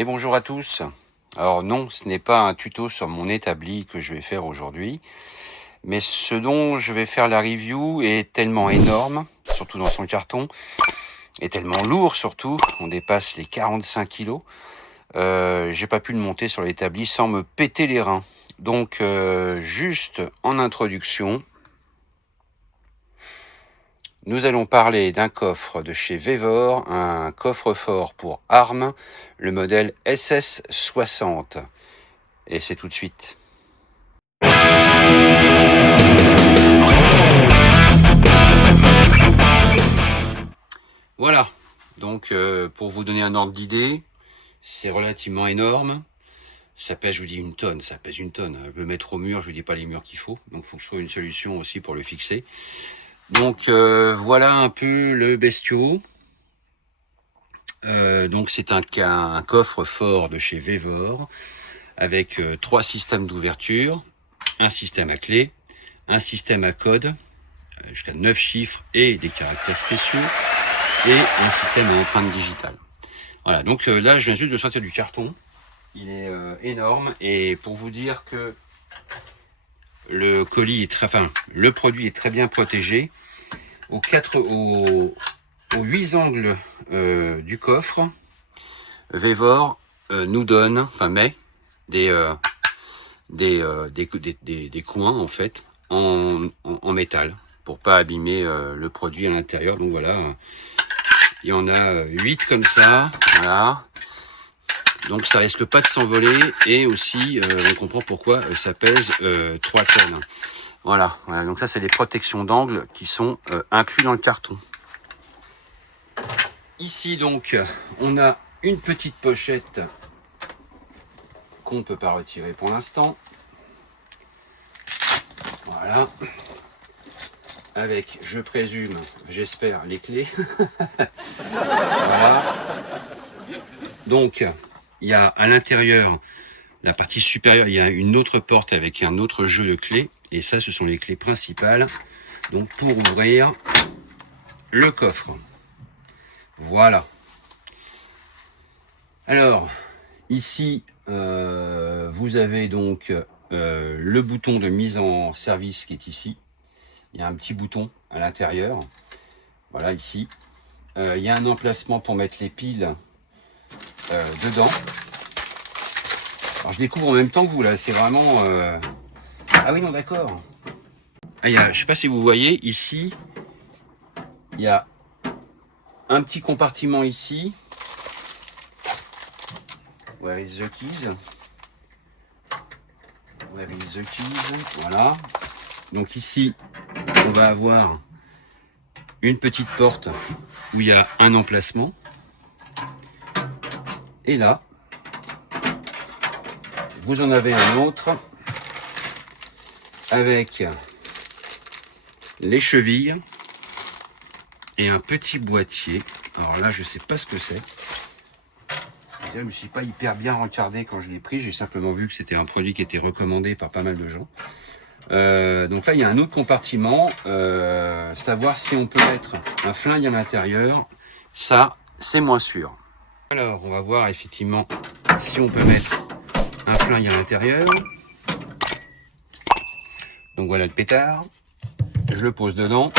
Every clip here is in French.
Et bonjour à tous. Alors non, ce n'est pas un tuto sur mon établi que je vais faire aujourd'hui, mais ce dont je vais faire la review est tellement énorme, surtout dans son carton, et tellement lourd surtout, on dépasse les 45 kilos, j'ai pas pu le monter sur l'établi sans me péter les reins. Donc juste en introduction, nous allons parler d'un coffre de chez Vevor, un coffre-fort pour armes, le modèle SS60. Et c'est tout de suite. Voilà, donc pour vous donner un ordre d'idée, c'est relativement énorme. Ça pèse, je vous dis, une tonne, ça pèse une tonne. Je peux le mettre au mur, je vous dis pas les murs qu'il faut, donc il faut que je trouve une solution aussi pour le fixer. Donc voilà un peu le bestiau. Donc c'est un coffre-fort de chez Vevor avec 3 systèmes d'ouverture, un système à clé, un système à code jusqu'à 9 chiffres et des caractères spéciaux et un système à empreinte digitale. Voilà, donc là je viens juste de sortir du carton. Il est énorme et pour vous dire que le colis est le produit est très bien protégé. Aux 8 angles du coffre, Vevor nous donne, met des coins en fait en métal pour pas abîmer le produit à l'intérieur. Donc voilà, il y en a 8 comme ça, voilà. Donc ça risque pas de s'envoler et aussi on comprend pourquoi ça pèse 3 tonnes. Voilà, donc ça c'est les protections d'angle qui sont inclus dans le carton. Ici donc on a une petite pochette qu'on ne peut pas retirer pour l'instant. Voilà. Avec, je présume, j'espère, les clés. Voilà. Donc il y a à l'intérieur, la partie supérieure, il y a une autre porte avec un autre jeu de clés. Et ça, ce sont les clés principales. Donc pour ouvrir le coffre. Voilà. Alors, ici, vous avez donc le bouton de mise en service qui est ici. Il y a un petit bouton à l'intérieur. Voilà, ici. Il y a un emplacement pour mettre les piles dedans. Alors je découvre en même temps que vous là, c'est vraiment... Ah oui non d'accord. Ah, je sais pas si vous voyez ici, il y a un petit compartiment ici. Where is the keys? Where is the keys? Voilà. Donc ici, on va avoir une petite porte où il y a un emplacement. Et là, vous en avez un autre avec les chevilles et un petit boîtier. Alors là, je sais pas ce que c'est. Je me suis pas hyper bien regardé quand je l'ai pris. J'ai simplement vu que c'était un produit qui était recommandé par pas mal de gens. Donc là, il y a un autre compartiment. Savoir si on peut mettre un flingue à l'intérieur, ça, c'est moins sûr. Alors, on va voir effectivement si on peut mettre un flingue à l'intérieur. Donc voilà le pétard. Je le pose dedans.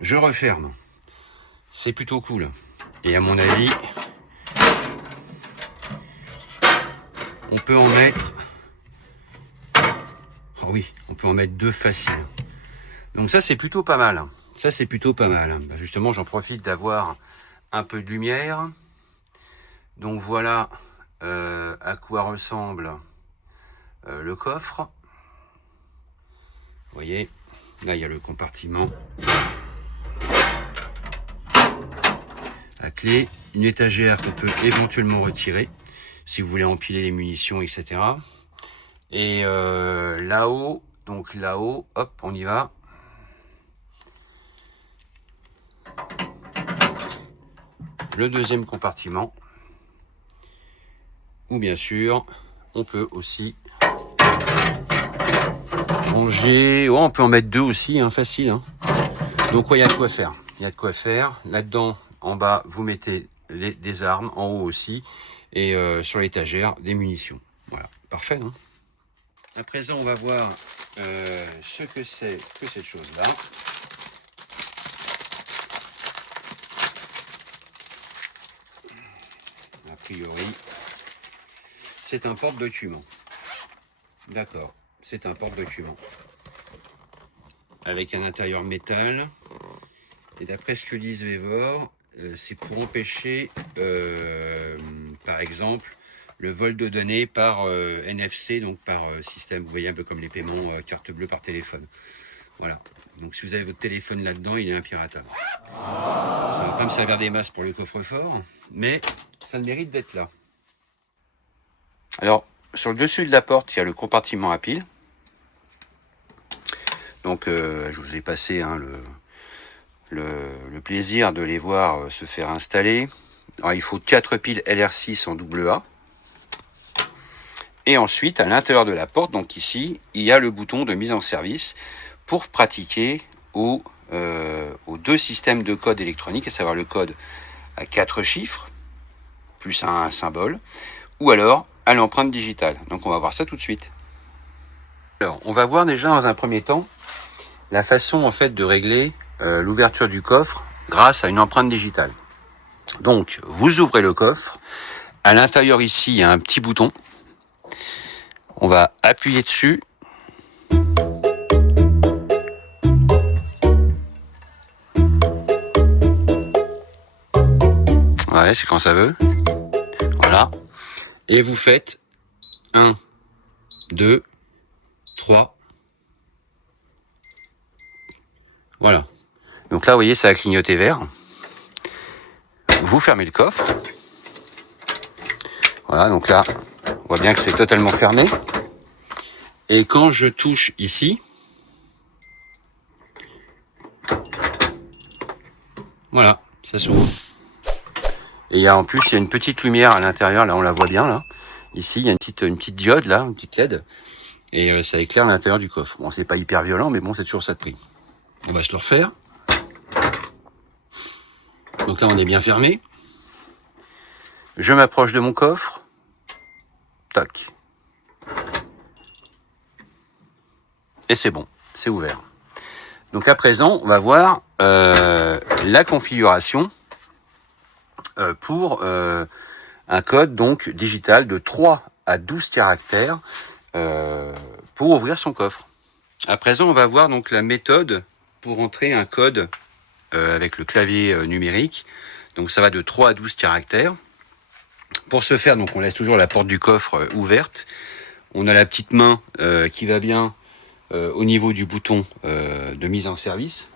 Je referme. C'est plutôt cool. Et à mon avis, on peut en mettre... Oh oui, on peut en mettre 2 faciles. Donc ça, c'est plutôt pas mal. Ça, c'est plutôt pas mal. Justement, j'en profite d'avoir un peu de lumière. Donc voilà à quoi ressemble le coffre. Vous voyez, là, il y a le compartiment à clé. Une étagère qu'on peut éventuellement retirer. si vous voulez empiler les munitions, etc. Et là-haut, donc là-haut, hop, on y va. Le deuxième compartiment, où bien sûr, on peut aussi ranger. Oh, on peut en mettre deux aussi, hein, facile. Hein. Donc, il y a de quoi faire. Il y a de quoi faire. Là-dedans, en bas, vous mettez des armes, en haut aussi, et sur l'étagère, des munitions. Voilà, parfait, non? À présent, on va voir ce que c'est que cette chose-là. A priori, c'est un porte-document. D'accord, c'est un porte-document. Avec un intérieur métal. Et d'après ce que disent Vévor, c'est pour empêcher, par exemple, le vol de données par NFC, donc par système, vous voyez, un peu comme les paiements carte bleue par téléphone. Voilà. Donc si vous avez votre téléphone là-dedans, il est impiratable. Ça ne va pas me servir des masses pour le coffre-fort, mais ça le mérite d'être là. Alors, sur le dessus de la porte, il y a le compartiment à piles. Donc, je vous ai passé hein, le plaisir de les voir se faire installer. Alors, il faut 4 piles LR6 en AA. Et ensuite, à l'intérieur de la porte, donc ici, il y a le bouton de mise en service pour pratiquer aux deux systèmes de code électronique, à savoir le code à 4 chiffres, plus un symbole, ou alors à l'empreinte digitale. Donc on va voir ça tout de suite. Alors, on va voir déjà dans un premier temps la façon en fait de régler l'ouverture du coffre grâce à une empreinte digitale. Donc, vous ouvrez le coffre. À l'intérieur ici, il y a un petit bouton. On va appuyer dessus. Ouais, c'est quand ça veut. Voilà. Et vous faites 1, 2, 3. Voilà. Donc là, vous voyez, ça a clignoté vert. Vous fermez le coffre. Voilà, donc là, on voit bien que c'est totalement fermé. Et quand je touche ici, voilà, ça s'ouvre. Et il y a en plus, il y a une petite lumière à l'intérieur, là on la voit bien là. Ici, il y a une petite diode là, une petite LED. Et ça éclaire l'intérieur du coffre. Bon, c'est pas hyper violent, mais bon, c'est toujours ça de prix. On va se le refaire. Donc là, on est bien fermé. Je m'approche de mon coffre. Tac. Et c'est bon, c'est ouvert. Donc à présent, on va voir la configuration pour un code donc digital de 3 à 12 caractères pour ouvrir son coffre. À présent, on va voir donc la méthode pour entrer un code avec le clavier numérique. Donc ça va de 3 à 12 caractères. Pour ce faire, donc on laisse toujours la porte du coffre ouverte. On a la petite main qui va bien au niveau du bouton de mise en service.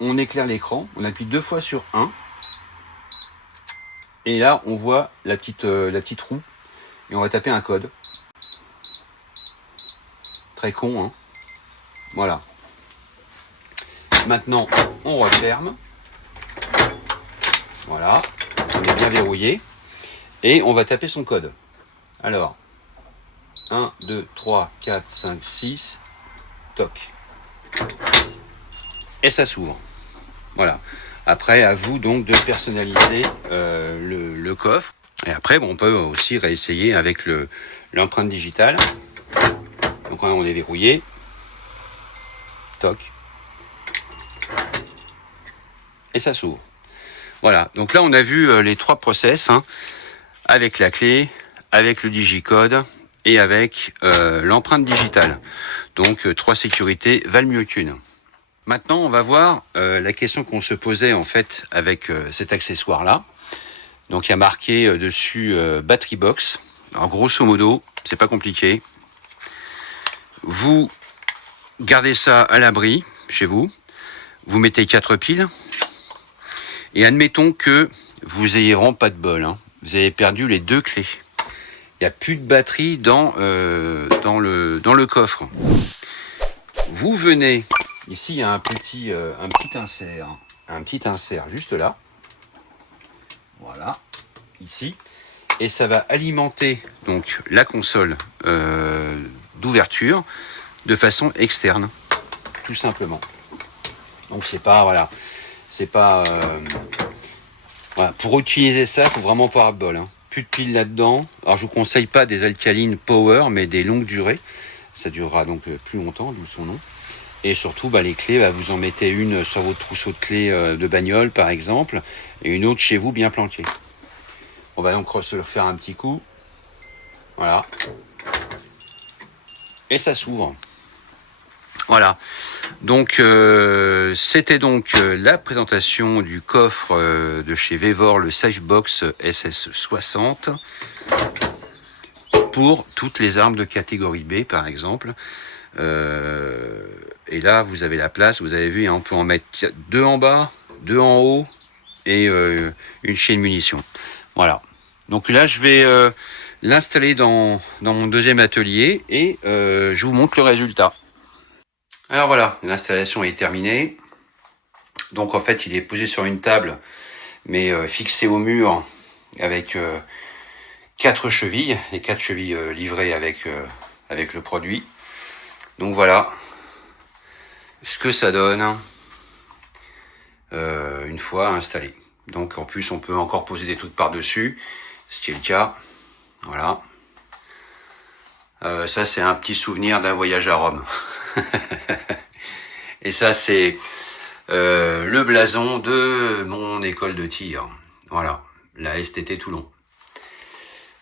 On éclaire l'écran, on appuie 2 fois sur 1. Et là, on voit la petite roue. Et on va taper un code. Très con, hein. Voilà. Maintenant, on referme. Voilà. On est bien verrouillé. Et on va taper son code. Alors, 1, 2, 3, 4, 5, 6. Toc. Et ça s'ouvre. Voilà. Après, à vous donc de personnaliser le coffre. Et après, bon, on peut aussi réessayer avec l'empreinte digitale. Donc on est verrouillé. Toc. Et ça s'ouvre. Voilà. Donc là, on a vu les 3 process, hein, avec la clé, avec le digicode et avec l'empreinte digitale. Donc 3 sécurités valent mieux qu'une. Maintenant, on va voir la question qu'on se posait en fait avec cet accessoire-là. Donc, il y a marqué dessus Battery Box. Alors, grosso modo, c'est pas compliqué. Vous gardez ça à l'abri chez vous. Vous mettez 4 piles. Et admettons que vous ayez vraiment pas de bol, hein, vous avez perdu les 2 clés. Il n'y a plus de batterie dans le coffre. Vous venez, ici il y a un petit insert juste là. Voilà, ici. Et ça va alimenter donc la console d'ouverture de façon externe, tout simplement. Donc c'est pas, voilà, c'est pas... voilà. Pour utiliser ça, il faut vraiment pas avoir de bol, hein. Plus de piles là-dedans. Alors je vous conseille pas des alcalines power, mais des longues durées. Ça durera donc plus longtemps, d'où son nom. Et surtout, les clés, vous en mettez une sur votre trousseau de clés de bagnole, par exemple, et une autre chez vous, bien planquée. On va donc se le faire un petit coup. Voilà. Et ça s'ouvre. Voilà. Donc, c'était donc la présentation du coffre de chez Vevor, le Safebox SS60, pour toutes les armes de catégorie B, par exemple. Et là, vous avez la place. Vous avez vu, on peut en mettre 2 en bas, 2 en haut et une chaîne munitions. Voilà. Donc là, je vais l'installer dans mon deuxième atelier et je vous montre le résultat. Alors voilà, l'installation est terminée. Donc en fait, il est posé sur une table, mais fixé au mur avec 4 chevilles, les 4 chevilles livrées avec le produit. Donc voilà ce que ça donne une fois installé. Donc en plus, on peut encore poser des trucs par-dessus, ce qui est le cas. Voilà. Ça, c'est un petit souvenir d'un voyage à Rome. Et ça, c'est le blason de mon école de tir. Voilà, la STT Toulon.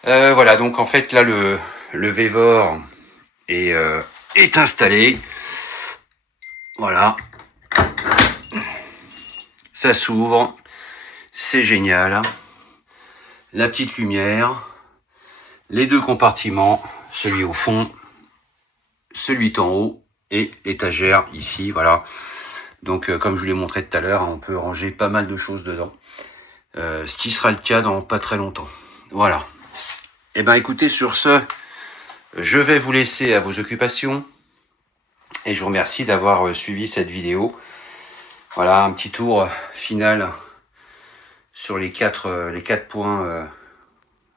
Voilà, donc en fait, là, le Vevor est installé. Voilà. Ça s'ouvre. C'est génial. La petite lumière. Les 2 compartiments. Celui au fond. Celui en haut. Et l'étagère ici, voilà. Donc, comme je vous l'ai montré tout à l'heure, on peut ranger pas mal de choses dedans. Ce qui sera le cas dans pas très longtemps. Voilà. Et ben, écoutez, sur ce, je vais vous laisser à vos occupations. Et je vous remercie d'avoir suivi cette vidéo. Voilà, un petit tour final sur les 4 points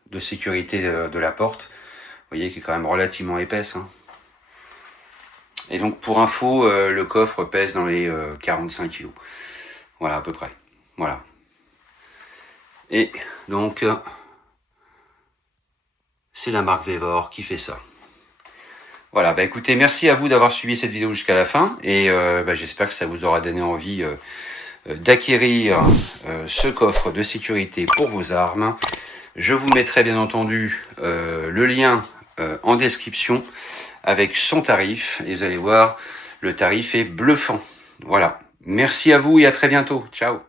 de sécurité de la porte. Vous voyez qu'il est quand même relativement épaisse, hein. Et donc pour info, le coffre pèse dans les 45 kg. Voilà, à peu près. Voilà. Et donc, c'est la marque Vevor qui fait ça. Voilà, écoutez, merci à vous d'avoir suivi cette vidéo jusqu'à la fin. Et j'espère que ça vous aura donné envie d'acquérir ce coffre de sécurité pour vos armes. Je vous mettrai bien entendu le lien en description avec son tarif. Et vous allez voir, le tarif est bluffant. Voilà. Merci à vous et à très bientôt. Ciao.